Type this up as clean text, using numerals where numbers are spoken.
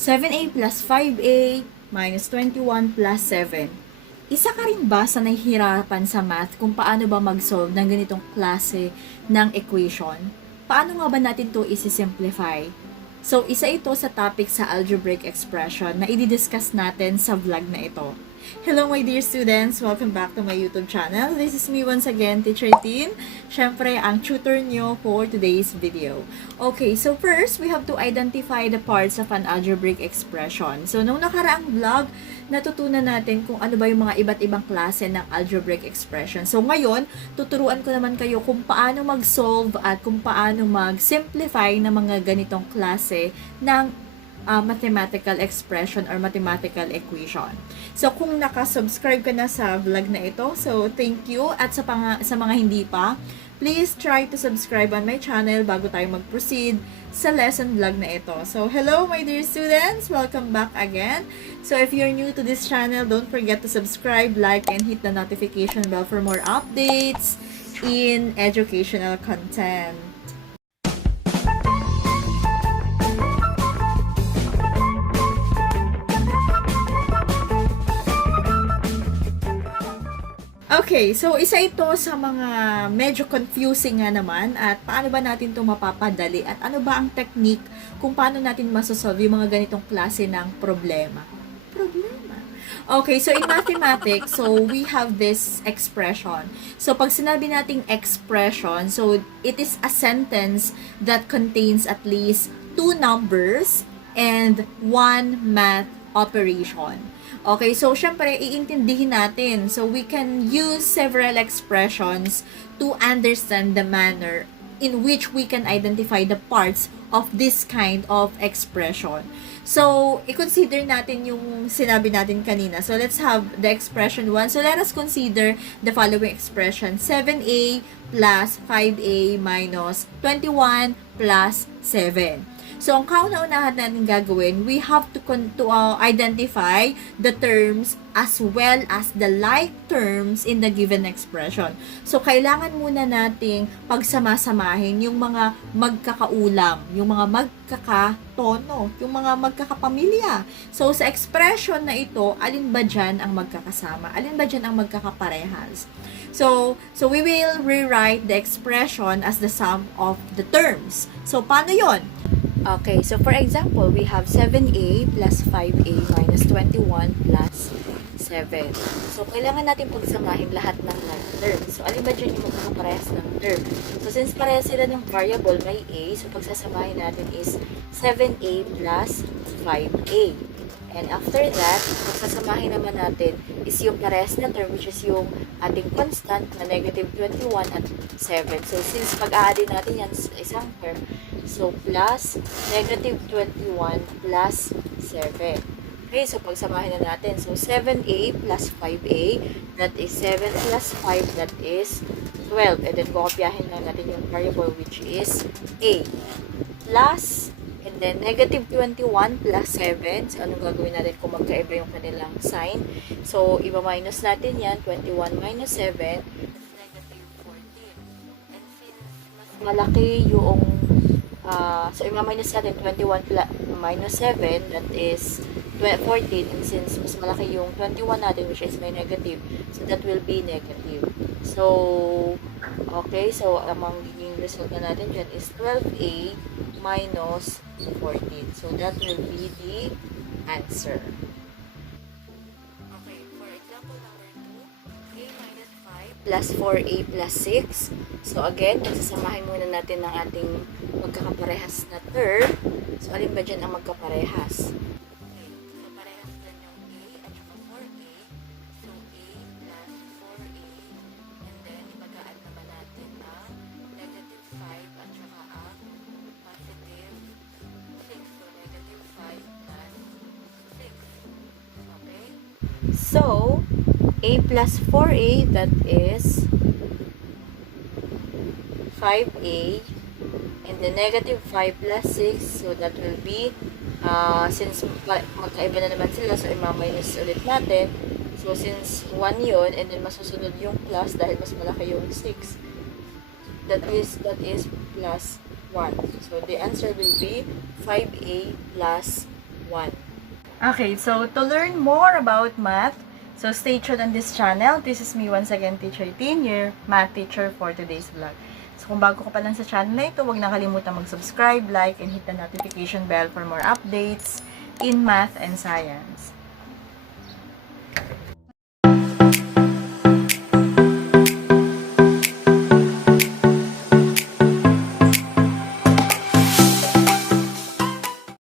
7a plus 5a minus 21 plus 7. Isa ka rin ba sa nahihirapan sa math kung paano ba mag-solve ng ganitong klase ng equation? Paano nga ba natin to isi-simplify? So, isa ito sa topic sa algebraic expression na i-discuss natin sa vlog na ito. Hello my dear students! Welcome back to my YouTube channel. This is me once again, Teacher Tin. Syempre, ang tutor nyo for today's video. Okay, so first, we have to identify the parts of an algebraic expression. So, nung nakaraang vlog, natutunan natin kung ano ba yung mga iba't ibang klase ng algebraic expression. So, ngayon, tuturuan ko naman kayo kung paano mag-solve at kung paano mag-simplify ng mga ganitong klase ng mathematical expression or mathematical equation. So, kung nakasubscribe ka na sa vlog na ito, so thank you. At sa mga hindi pa, please try to subscribe on my channel bago tayo mag-proceed sa lesson vlog na ito. So, hello my dear students! Welcome back again. So, if you're new to this channel, don't forget to subscribe, like, and hit the notification bell for more updates in educational content. Okay, so isa ito sa mga medyo confusing nga naman at paano ba natin ito mapapadali at ano ba ang technique kung paano natin masosolve yung mga ganitong klase ng problema. Okay, so in mathematics, so we have this expression. So pag sinabi nating expression, so it is a sentence that contains at least two numbers and one math operation. Okay, so syempre, iintindihin natin. So, we can use several expressions to understand the manner in which we can identify the parts of this kind of expression. So, i-consider natin yung sinabi natin kanina. So, let's have the expression 1. So, let us consider the following expression. 7a plus 5a minus 21 plus 7. So, ang kauna-unahan natin gagawin, we have to identify the terms as well as the like terms in the given expression. So, kailangan muna nating pagsama-samahin yung mga magkakaulam, yung mga magkakatono, yung mga magkakapamilya. So, sa expression na ito, alin ba dyan ang magkakasama? Alin ba dyan ang magkakaparehas? So we will rewrite the expression as the sum of the terms. So, paano yon? Okay, so for example, we have 7a plus 5a minus 21 plus 7. So, kailangan natin pagsamahin lahat ng terms. So, alin ba dyan yung magkakaparehas ng term? So, since parehas sila ng variable, may a, so pagsasamahin natin is 7a plus 5a. And after that, pagsasamahin naman natin is yung parehas na term, which is yung ating constant na negative 21 at 7. So, since pag-aadin natin yan sa isang term, so plus negative 21 plus 7. Okay, so pagsamahin na natin. So, 7a plus 5a, that is 7 plus 5, that is 12. And then, kokopyahin lang natin yung variable, which is a. Plus, and then, negative 21 plus 7. So, anong gagawin natin kung magkaiba yung kanilang sign? So, iba-minus natin yan. 21 minus 7, that's negative 14. And since mas malaki yung, so, iba-minus natin 21 minus 7, that is 14. And since mas malaki yung 21 natin, which is may negative, so that will be negative. So, okay. So, ang magiging result na natin dyan is 12a minus 14. So, that will be the answer. Okay, for example number 2, a minus 5 plus 4a plus 6. So, again, pagsasamahin muna natin ng ating magkakaparehas na term. So, alin ba dyan ang magkaparehas? Okay, so parehas dyan yung a at saka 4a. So, a plus 4a. And then, ibagaan naman natin ang negative 5 at saka ang positive 6. So, negative 5 plus 6. Okay? So, a plus 4a, that is 5a. And the negative 5 plus 6, so that will be, since magkaiba na naman sila, so i-minus ulit natin. So, since 1 yun, and then masusunod yung plus dahil mas malaki yung 6. That is plus 1. So, the answer will be 5a plus 1. Okay, so to learn more about math, so stay tuned on this channel. This is me once again, Teacher Tin, your math teacher for today's vlog. So kung bago ka pa lang sa channel na ito, huwag nakalimutan mag-subscribe, like, and hit the notification bell for more updates in math and science.